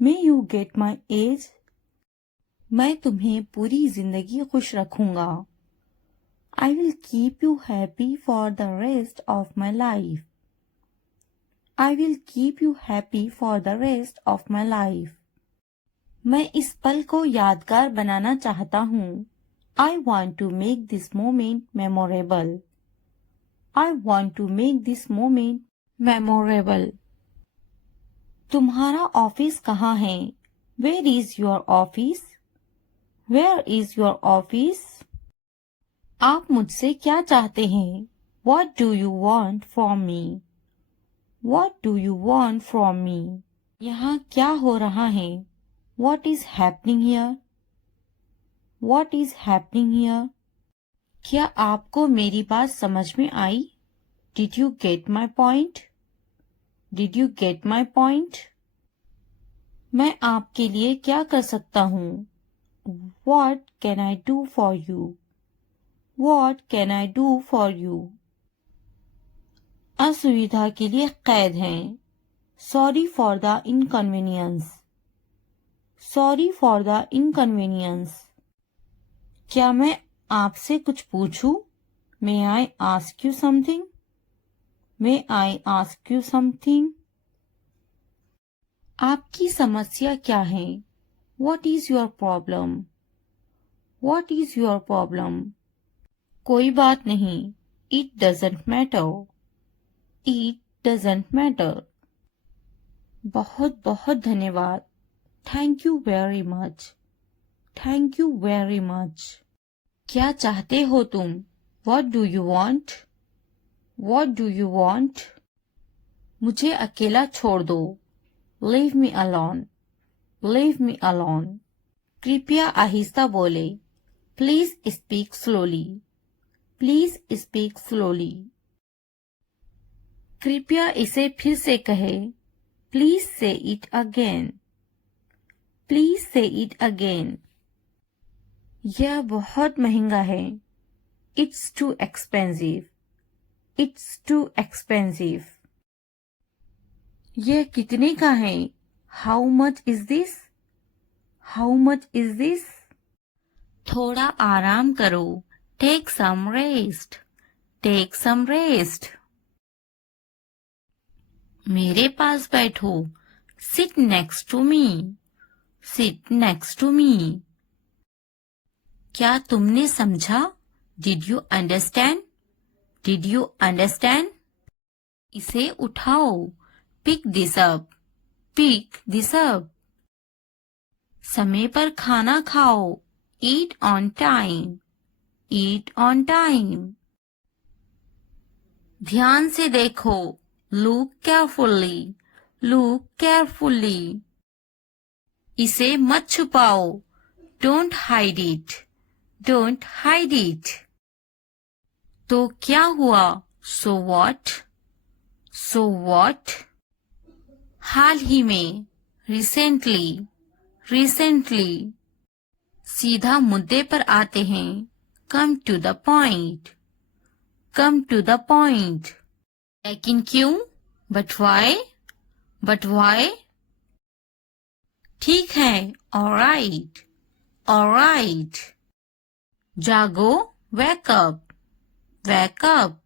May you get my age? मैं तुम्हें पूरी जिंदगी खुश रखूंगा। I will keep you happy for the rest of my life. I will keep you happy for the rest of my life. मैं इस पल को यादगार बनाना चाहता हूँ। I want to make this moment memorable. I want to make this moment memorable. तुम्हारा office कहाँ है? Where is your office? Where is your office? आप मुझसे क्या चाहते हैं? What do you want from me? What do you want from me? यहाँ क्या हो रहा है? What is happening here? What is happening here? क्या आपको मेरी बात समझ में आई? Did you get my point? Did you get my point? मैं आपके लिए क्या कर सकता हूँ? What can I do for you? What can I do for you? असुविधा के लिए कैद हैं. Sorry for the inconvenience. Sorry for the inconvenience. क्या मैं आपसे कुछ पूछूं? May I ask you something? May I ask you something? आपकी समस्या क्या है? What is your problem? What is your problem? कोई बात नहीं. It doesn't matter. It doesn't matter. बहुत बहुत धन्यवाद. Thank you very much. Thank you very much. क्या चाहते हो तुम? What do you want? What do you want? मुझे अकेला छोड़ दो. Leave me alone. Leave me alone. कृपया आहिस्ता बोले. Please speak slowly. Please speak slowly. कृपया इसे फिर से कहे. Please say it again. Please say it again. यह बहुत महंगा है. It's too expensive. It's too expensive. यह कितने का है? How much is this? How much is this? थोड़ा आराम करो. Take some rest. Take some rest. मेरे पास बैठो. Sit next to me. Sit next to me. क्या तुमने समझा? Did you understand? Did you understand? इसे उठाओ. Pick this up. Pick this up. समय पर खाना खाओ. Eat on time. Eat on time. ध्यान से देखो. Look carefully. Look carefully. इसे मत छुपाओ. Don't hide it. Don't hide it. तो क्या हुआ? So what? So what? हाल ही में. Recently. Recently. सीधा मुद्दे पर आते हैं. Come to the point. Come to the point. लेकिन क्यों? But why? But why? ठीक है. All right. All right. जागो. Wake up. Wake up.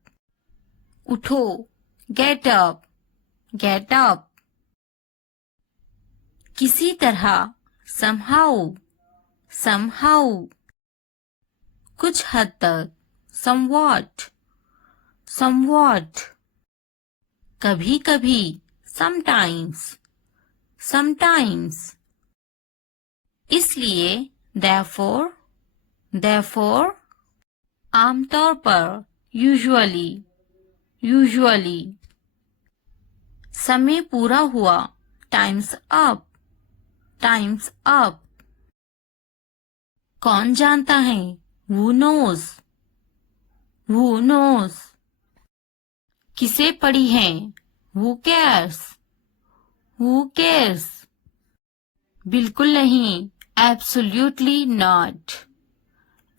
उठो. Get up. Get up. किसी तरह. Somehow. Somehow. कुछ हद तक. Somewhat. Somewhat. कभी कभी. Sometimes. Sometimes. इसलिए. Therefore. Therefore. आमतौर पर. Usually. Usually. समय पूरा हुआ. Time's up. Time's up. कौन जानता है? Who knows? Who knows? किसे पड़ी है? Who cares? Who cares? बिल्कुल नहीं. Absolutely not.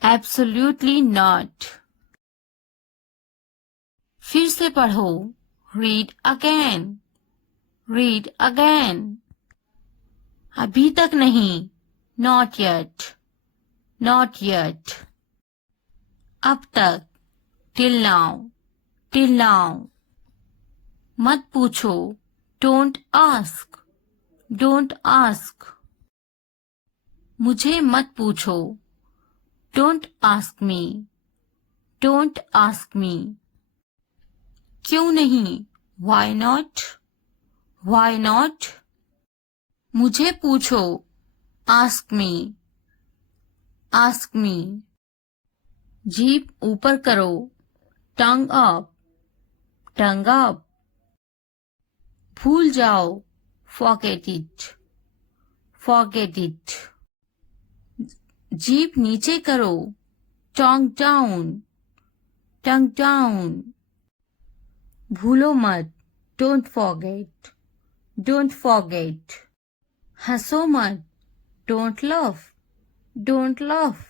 Absolutely not. फिर से पढ़ो. Read again. Read again. अभी तक नहीं. Not yet. Not yet. अब तक. Till now. Till now. मत पूछो. Don't ask. Don't ask. मुझे मत पूछो. Don't ask me. Don't ask me. क्यों नहीं? Why not? Why not? मुझे पूछो. Ask me. Ask me. जीभ ऊपर करो. टंग अप, टंग अप। भूल जाओ, forget it, forget it। जीभ नीचे करो, tongue down, tongue down। भूलो मत, don't forget, don't forget। हंसो मत, don't laugh, don't laugh।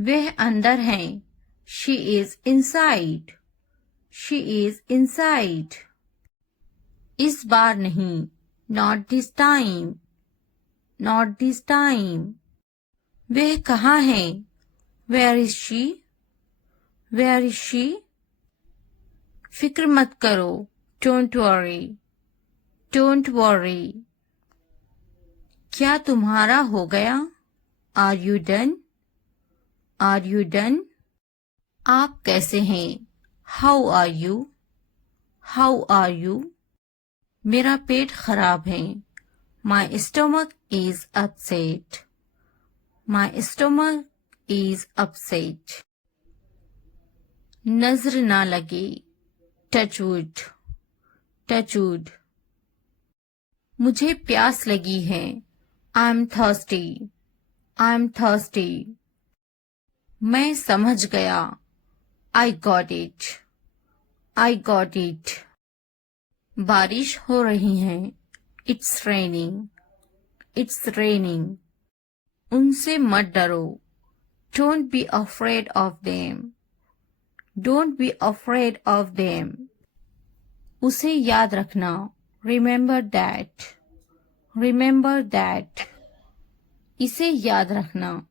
वह अंदर है, she is inside, she is inside। इस बार नहीं, not this time, not this time। वह कहाँ है, where is she, where is she। फिक्र मत करो, don't worry, don't worry। क्या तुम्हारा हो गया, are you done, are you done। आप कैसे हैं, how are you, how are you। मेरा पेट खराब है, my stomach is upset, my stomach is upset। नजर ना लगे, touch wood, touch wood। मुझे प्यास लगी है, I'm thirsty, I'm thirsty। मैं समझ गया, I got it, I got it। बारिश हो रही है, it's raining, it's raining। उनसे मत डरो, don't be afraid of them, don't be afraid of them। उसे याद रखना, remember that, remember that। इसे याद रखना,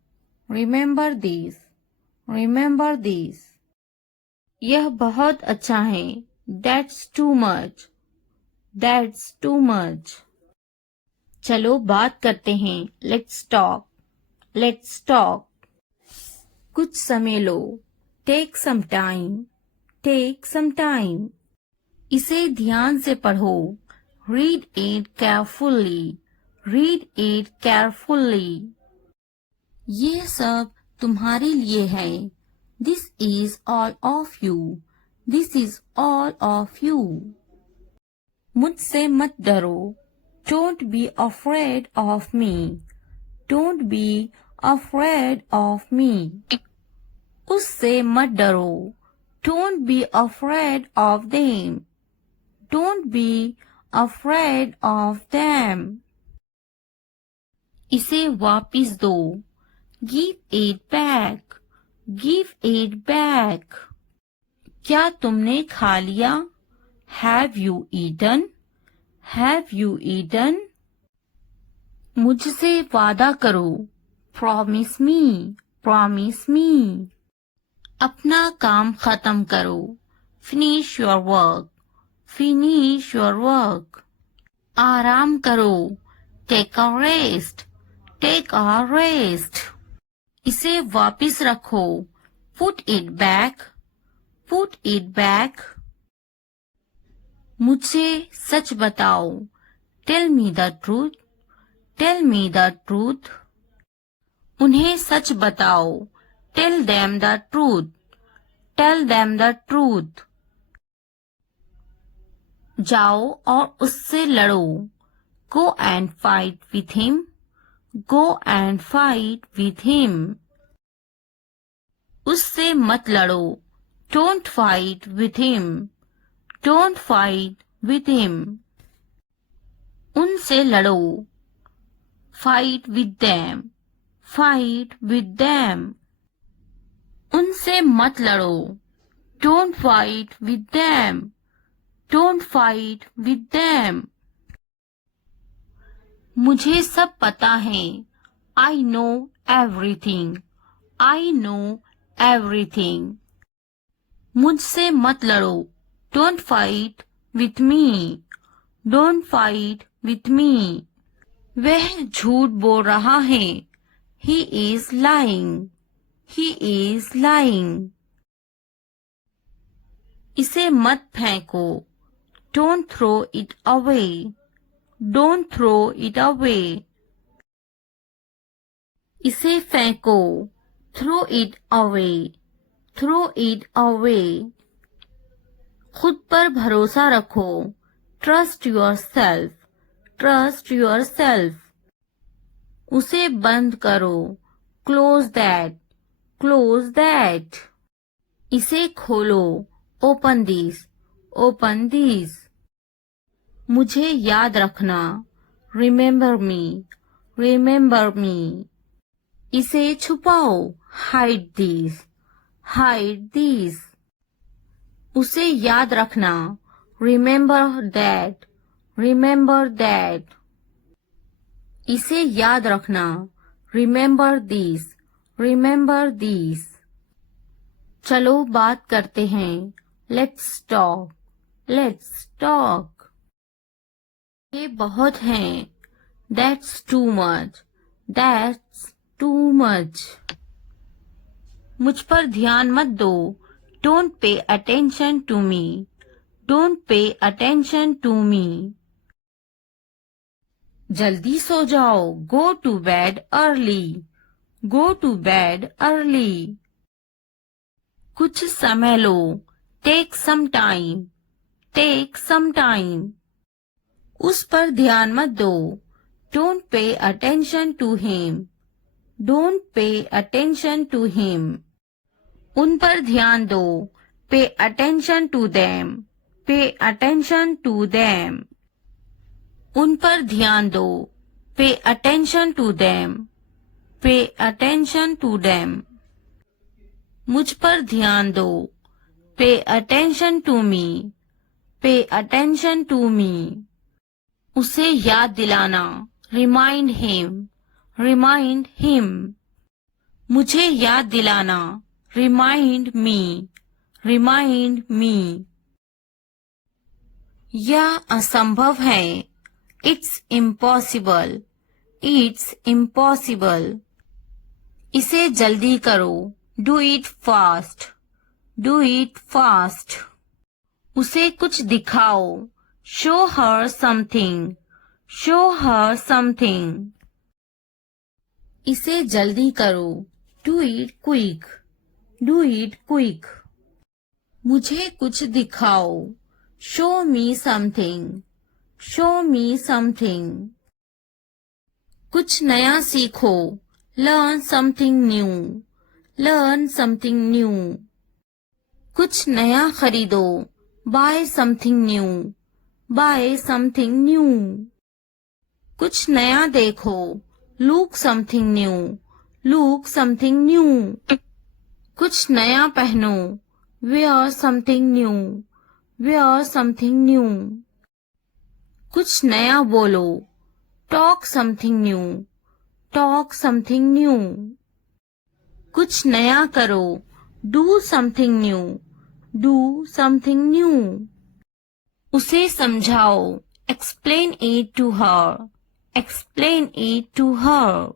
remember this, remember this। यह बहुत अच्छा है, that's too much, that's too much। चलो बात करते हैं, let's talk, let's talk। कुछ समय लो, take some time, take some time। इसे ध्यान से पढ़ो, read it carefully, read it carefully। ये सब तुम्हारे लिए है, this is all of you, this is all of you। मुझसे मत डरो, don't be afraid of me, don't be afraid of me। उससे मत डरो, don't be afraid of them, don't be afraid of them। इसे वापिस दो, give it back, give it back। क्या तुमने खा लिया, have you eaten, have you eaten। मुझसे वादा करो, promise me, promise me। अपना काम खत्म करो, finish your work, finish your work। आराम करो, take a rest, take a rest। इसे वापिस रखो, put it back, put it back। मुझसे सच बताओ, tell me the truth, tell me the truth। उन्हें सच बताओ, tell them the truth, tell them the truth। जाओ और उससे लड़ो, go and fight with him, go and fight with him। उससे मत लड़ो, don't fight with him, don't fight with him। उनसे लड़ो, fight with them, fight with them। उनसे मत लड़ो, don't fight with them, don't fight with them। मुझे सब पता है, I know everything, I know everything। मुझसे मत लड़ो, don't fight with me, don't fight with me। वह झूठ बोल रहा है, he is lying, he is lying। इसे मत फेंको, don't throw it away, don't throw it away। इसे फेंको, throw it away, throw it away। खुद पर भरोसा रखो। Trust yourself, trust yourself. उसे बंद करो। Close that, close that. इसे खोलो। Open this, open this. मुझे याद रखना। Remember me, remember me. इसे छुपाओ। Hide this, hide this. उसे याद रखना। Remember that, remember that. इसे याद रखना। Remember this, remember this. चलो बात करते हैं। Let's talk, let's talk. ये बहुत हैं। That's too much, that's too much. मुझ पर ध्यान मत दो। Don't pay attention to me, don't pay attention to me. जल्दी सो जाओ। Go to bed early, go to bed early. कुछ समय लो। Take some time, take some time. उस पर ध्यान मत दो। Don't pay attention to him, don't pay attention to him. उन पर ध्यान दो। Pay attention to them, pay attention to them. उन पर ध्यान दो। Pay attention to them, pay attention to them. मुझ पर ध्यान दो। पे अटेंशन टू मी, पे अटेंशन टू मी। उसे याद दिलाना। Remind him, remind him. मुझे याद दिलाना। Remind me, remind me. यह असंभव है। It's impossible, it's impossible. इसे जल्दी करो। Do it fast, do it fast. उसे कुछ दिखाओ। Show her something, show her something. इसे जल्दी करो। Do it quick, do it quick. मुझे कुछ दिखाओ। Show me something, show me something. कुछ नया सीखो। Learn something new, learn something new. कुछ नया खरीदो। Bye something new, buy something new. कुछ नया देखो। Look something new, look something new. कुछ नया पहनो। Wear something new, wear something new. कुछ नया बोलो। Talk something new, talk something new. कुछ नया करो। Do something new, do something new. उसे समझाओ। Explain it to her, explain it to her.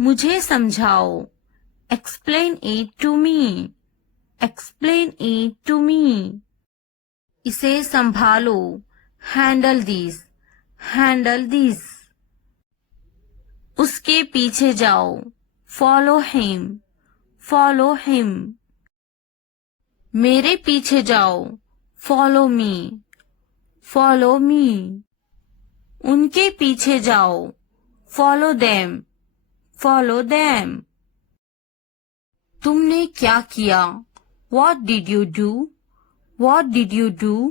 मुझे समझाओ। Explain it to me, explain it to me. इसे संभालो। Handle this, handle this. उसके पीछे जाओ। Follow him, follow him. मेरे पीछे जाओ। Follow me, follow me. उनके पीछे जाओ। Follow them, follow them. तुमने क्या किया? What did you do? What did you do?